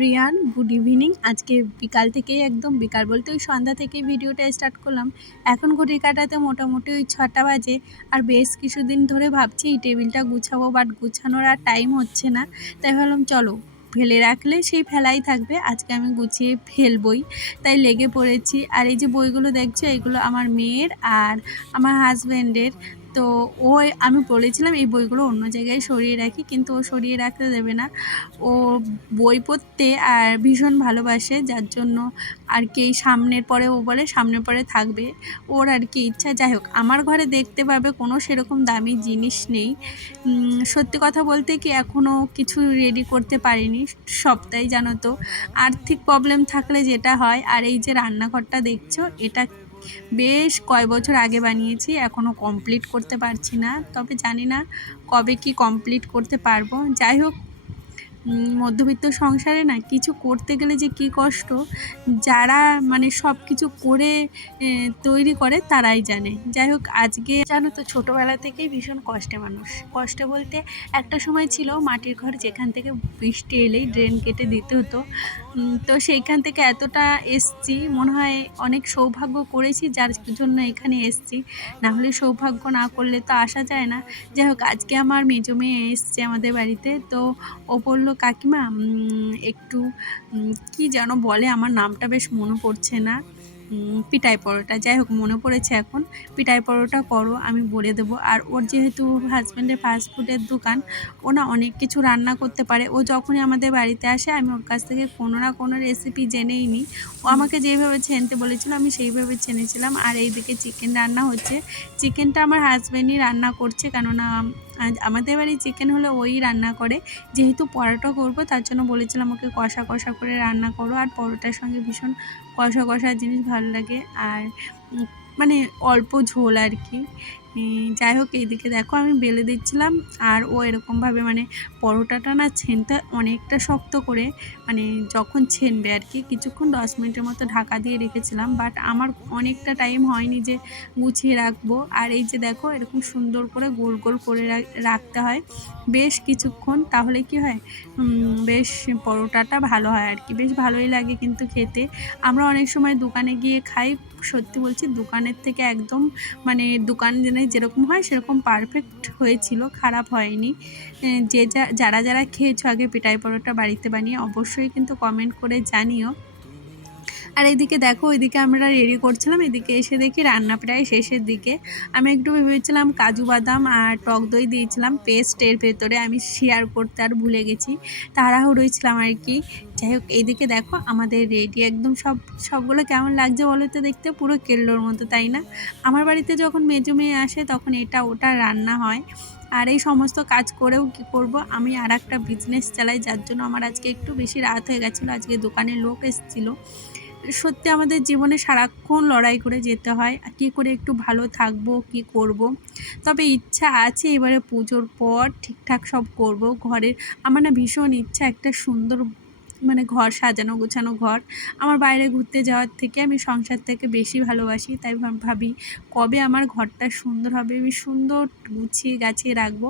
Everyone, good evening. আজকে বিকাল থেকেই একদম বিকাল বলতে ওই সন্ধ্যা থেকেই ভিডিওটা স্টার্ট করলাম। এখন ঘড়ির কাঁটাতে মোটামুটি ওই 6টা বাজে। আর বেশ কিছুদিন ধরে ভাবছি এই টেবিলটা গুছাবো, বাট গুছানোর আর টাইম হচ্ছে না। তাই ভাবলাম চলো ফেলে রাখলে সেই ফেলাই থাকবে, আজকে আমি গুছিয়ে ফেলবই। তাই লেগে পড়েছি। আর এই যে বইগুলো দেখছো, এগুলো আমার মেয়ের আর আমার হাজব্যান্ডের। তো আমি বলেছিলাম এই বইগুলো অন্য জায়গায় সরিয়ে রাখি, কিন্তু ও সরিয়ে রাখতে দেবে না। ও বই পড়তে আর ভীষণ ভালোবাসে, যার জন্য আর কি এই সামনের পরে ও বলে সামনের পরে থাকবে ওর আর কি ইচ্ছা। যাই হোক, আমার ঘরে দেখতে পাবে কোনো সেরকম দামি জিনিস নেই। সত্যি কথা বলতে কি এখনও কিছু রেডি করতে পারিনি, সবটাই জানো তো আর্থিক প্রবলেম থাকলে যেটা হয়। আর এই যে রান্নাঘরটা দেখছো, এটা বেশ কয় বছর আগে বানিয়েছি, এখনও কমপ্লিট করতে পারছি না। তবে জানি না কবে কি কমপ্লিট করতে পারবো। যাই হোক, মধ্যবিত্ত সংসারে না কিছু করতে গেলে যে কি কষ্ট, যারা মানে সব কিছু করে তৈরি করে তারাই জানে। যাই হোক, আজকে জানো তো ছোটোবেলা থেকেই ভীষণ কষ্টে মানুষ। কষ্টে বলতে একটা সময় ছিল মাটির ঘর, যেখান থেকে বৃষ্টি এলেই ড্রেন কেটে দিতে হতো। তো সেইখান থেকে এতটা এসছি, মনে হয় অনেক সৌভাগ্য করেছি যার জন্য এখানে এসছি। না হলে সৌভাগ্য না করলে তো আসা যায় না। যাই হোক, আজকে আমার মেজো মেয়ে এসছে আমাদের বাড়িতে। তো ও বলল কাকিমা একটু কি যেন বলে, আমার নামটা বেশ মনে পড়ছে না, পিঠাই পরোটা। যাই হোক, মনে পড়েছে এখন, পিঠাই পরোটা করো, আমি বলে দেবো। আর ওর যেহেতু হাজব্যান্ডের ফাস্টফুডের দোকান, ও না অনেক কিছু রান্না করতে পারে। ও যখনই আমাদের বাড়িতে আসে আমি ওর কাছ থেকে কোনো না কোনো রেসিপি জেনেই নিই। ও আমাকে যেইভাবে ছেনতে বলেছিল আমি সেইভাবে ছেনেছিলাম। আর এইদিকে চিকেন রান্না হচ্ছে। চিকেনটা আমার হাজব্যান্ডই রান্না করছে, কেননা আমাদের বাড়ি চিকেন হলে ওই রান্না করে। যেহেতু পরোটা করবো তার জন্য বলেছিলাম ওকে কষা কষা করে রান্না করো। আর পরোটার সঙ্গে ভীষণ কষা কষা জিনিস ভালো লাগে, আর মানে অল্প ঝোল আর কি। যাই হোক, এইদিকে দেখো আমি বেলে দিচ্ছিলাম। আর ও এরকমভাবে মানে পরোটাটা না ছেনতে অনেকটা শক্ত করে, মানে যখন ছেনবে আর কি, কিছুক্ষণ 10 মিনিটের মতো ঢাকা দিয়ে রেখেছিলাম। বাট আমার অনেকটা টাইম হয়নি যে গুছিয়ে রাখবো। আর এই যে দেখো এরকম সুন্দর করে গোল গোল করে রাখতে হয় বেশ কিছুক্ষণ, তাহলে কি হয় বেশ পরোটাটা ভালো হয় আর কি, বেশ ভালোই লাগে কিন্তু খেতে। আমরা অনেক সময় দোকানে গিয়ে খাই, সত্যি বলছি দোকানের থেকে একদম মানে দোকানে যেরকম হয় সেরকম পারফেক্ট হয়েছিল, খারাপ হয়নি। যারা যারা খেয়েছো আগে পিঠাই পরোটা বাড়িতে বানিয়ে, অবশ্যই কিন্তু কমেন্ট করে জানিও। আর এদিকে দেখো, ওইদিকে আমরা রেডি করছিলাম, এদিকে এসে দেখি রান্না প্রায় শেষের দিকে। আমি একটু ভেবেছিলাম কাজু বাদাম আর টক দই দিয়েছিলাম পেস্টের ভেতরে, আমি শেয়ার করতে আর ভুলে গেছি, তাড়াহুড়োই ছিলাম আর কি। যাই হোক, এইদিকে দেখো আমাদের রেডি একদম সবগুলো কেমন লাগছে বলো তো দেখতে, পুরো কেল্লোর মতো, তাই না? আমার বাড়িতে যখন মেজো মেয়ে আসে তখন এটা ওটা রান্না হয়। আর এই সমস্ত কাজ করেও কি করব, আমি আর একটা বিজনেস চালাই, যার জন্য আমার আজকে একটু বেশি রাত হয়ে গেছিলো। আজকে দোকানে লোক এসেছিলো। সত্যি আমাদের জীবনে সারাক্ষণ লড়াই করে যেতে হয়, কী করে একটু ভালো থাকবো, কি করব। তবে ইচ্ছা আছে এবারে পুজোর পর ঠিকঠাক সব করব। ঘরের আমার না ভীষণ ইচ্ছা একটা সুন্দর মানে ঘর সাজানো গোছানো ঘর। আমার বাইরে ঘুরতে যাওয়ার থেকে আমি সংসার থেকে বেশি ভালোবাসি, তাই ভাবি কবে আমার ঘরটা সুন্দর হবে, আমি সুন্দর গুছিয়ে গাছিয়ে রাখবো।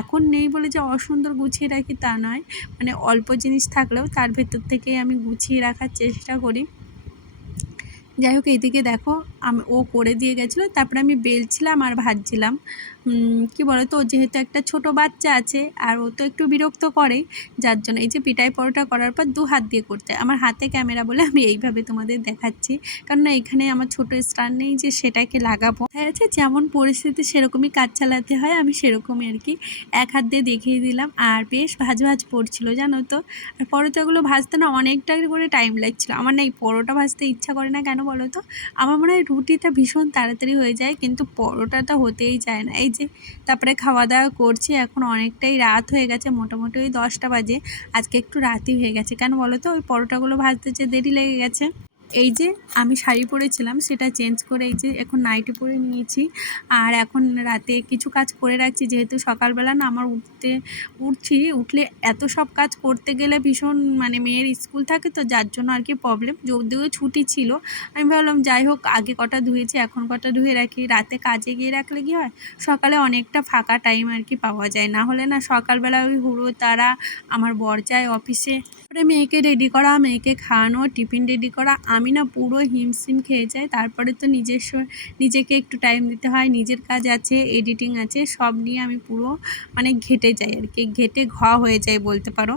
এখন নেই বলে যে অসুন্দর গুছিয়ে রাখি তা নয়, মানে অল্প জিনিস থাকলেও তার ভেতর থেকেই আমি গুছিয়ে রাখার চেষ্টা করি। যাই হোক, এইদিকে দেখো ও করে দিয়ে গেছিলো, তারপরে আমি বেলছিলাম আর ভাজছিলাম। কি বলো তো, যেহেতু একটা ছোট বাচ্চা আছে আর ও তো একটু বিরক্ত করে, যার জন্য এই যে পিঠাই পরোটা করার পর 2 হাত দিয়ে করতে, আমার হাতে ক্যামেরা বলে আমি এইভাবে তোমাদের দেখাচ্ছি, কারণ না এখানে আমার ছোট স্ট্যান্ড নেই যে সেটাকে লাগাবো। তাই আছে যেমন পরিস্থিতি সেরকমই কাজ চালাতে হয়, আমি সেরকমই আর কি এক হাত দিয়ে দেখিয়ে দিলাম। আর বেশ ভাজ পড়ছিল জানো তো। আর পরোটাগুলো ভাজতে না অনেকটা করে টাইম লাগছিলো। আমার না এই পরোটা ভাজতে ইচ্ছা করে না, কেন বলো তো? আমার মনে হয় রুটিটা ভীষণ তাড়াতাড়ি হয়ে যায়, কিন্তু পরোটাটা হতেই চায় না। এই যে তারপরে খাওয়া দাওয়া করছি, এখন অনেকটাই রাত হয়ে গেছে, মোটামুটি ওই 10টা বাজে। আজকে একটু রাতই হয়ে গেছে, কেন বলো তো? ওই পরোটাগুলো ভাজতে যে দেরি লেগে গেছে। এই যে আমি শাড়ি পরেছিলাম সেটা চেঞ্জ করে এই যে এখন নাইটি পরে নিয়েছি। আর এখন রাতে কিছু কাজ করে রাখছি, যেহেতু সকালবেলা না আমার উঠলে এত সব কাজ করতে গেলে ভীষণ মানে মেয়ের স্কুল থাকে, তো যার জন্য আর কি প্রবলেম। যদিও ছুটি ছিল, আমি ভাবলাম যাই হোক আগে কটা ধুয়েছি এখন কটা ধুয়ে রাখি, রাতে কাজে গিয়ে রাখলে কি হয় সকালে অনেকটা ফাঁকা টাইম আর কি পাওয়া যায়। না হলে না সকালবেলা ওই হুড়ো তারা, আমার বর যায় অফিসে, তারপরে মেয়েকে রেডি করা, মেয়েকে খাওয়ানো, টিফিন রেডি করা, আমি না পুরো হিমশিম খেয়ে যাই। তারপরে তো নিজেকে একটু টাইম দিতে হয়, নিজের কাজ আছে, এডিটিং আছে, সব নিয়ে আমি পুরো মানে ঘেটে যাই আর কি, ঘেটে হয়ে যায় বলতে পারো।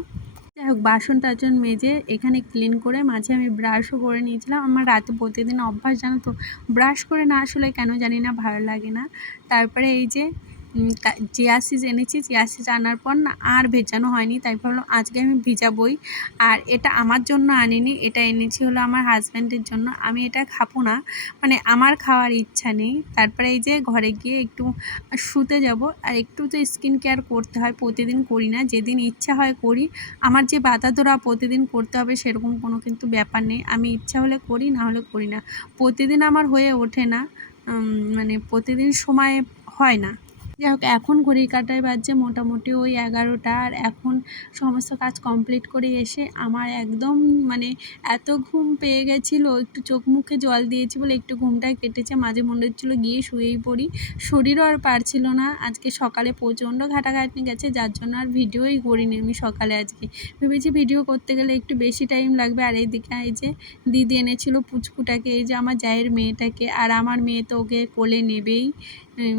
যাই হোক বাসন টাসন মেজে এখানে ক্লিন করে মাঝে আমি ব্রাশও করে নিয়েছিলাম। আমার রাতে প্রতিদিন অভ্যাস জানো তো, ব্রাশ করে না আসলে কেন জানি না ভালো লাগে না। তারপরে এই যে চিয়া সিড এনেছি, চিয়া সিড আনার পর না আর ভেজানো হয়নি, তাই ভাবলাম আজকে আমি ভিজাবই। আর এটা আমার জন্য আনিনি, এটা এনেছি হলো আমার হাজব্যান্ডের জন্য। আমি এটা খাবো না, মানে আমার খাওয়ার ইচ্ছা নেই। তারপরে এই যে ঘরে গিয়ে একটু শুতে যাব, আর একটু তো স্কিন কেয়ার করতে হয়, প্রতিদিন করি না, যেদিন ইচ্ছা হয় করি। আমার যে বাধা ধরা প্রতিদিন করতে হবে সেরকম কোনো কিন্তু ব্যাপার নেই, আমি ইচ্ছা হলে করি, না হলে করি না। প্রতিদিন আমার হয়ে ওঠে না, মানে প্রতিদিন সময় হয় না। যাই হোক এখন ঘড়ির কাঁটায় বাজছে মোটামুটি ওই 11টা। আর এখন সমস্ত কাজ কমপ্লিট করে এসে আমার একদম মানে এত ঘুম পেয়ে গেছিলো, একটু চোখ মুখে জল দিয়েছি বলে একটু ঘুমটা কেটেছে, মাঝে মনে হচ্ছিলো গিয়ে শুয়েই পড়ি, শরীরও আর পারছিল না। আজকে সকালে প্রচণ্ড ঘাটাঘাটনি গেছে, যার জন্য আর ভিডিওই করিনি আমি সকালে। আজকে ভেবেছি ভিডিও করতে গেলে একটু বেশি টাইম লাগবে। আর এইদিকে এই যে দিদি এনেছিল পুচকুটাকে, এই যে আমার জায়ের মেয়েটাকে, আর আমার মেয়ে তো ওকে কোলে নেবেই,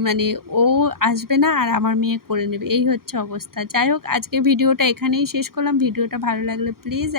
মানে ও আসবে না আর আমার মেয়ে করে নেবে, এই হচ্ছে অবস্থা। যাই হোক আজকে ভিডিওটা এখানেই শেষ করলাম। ভিডিওটা ভালো লাগলে প্লিজ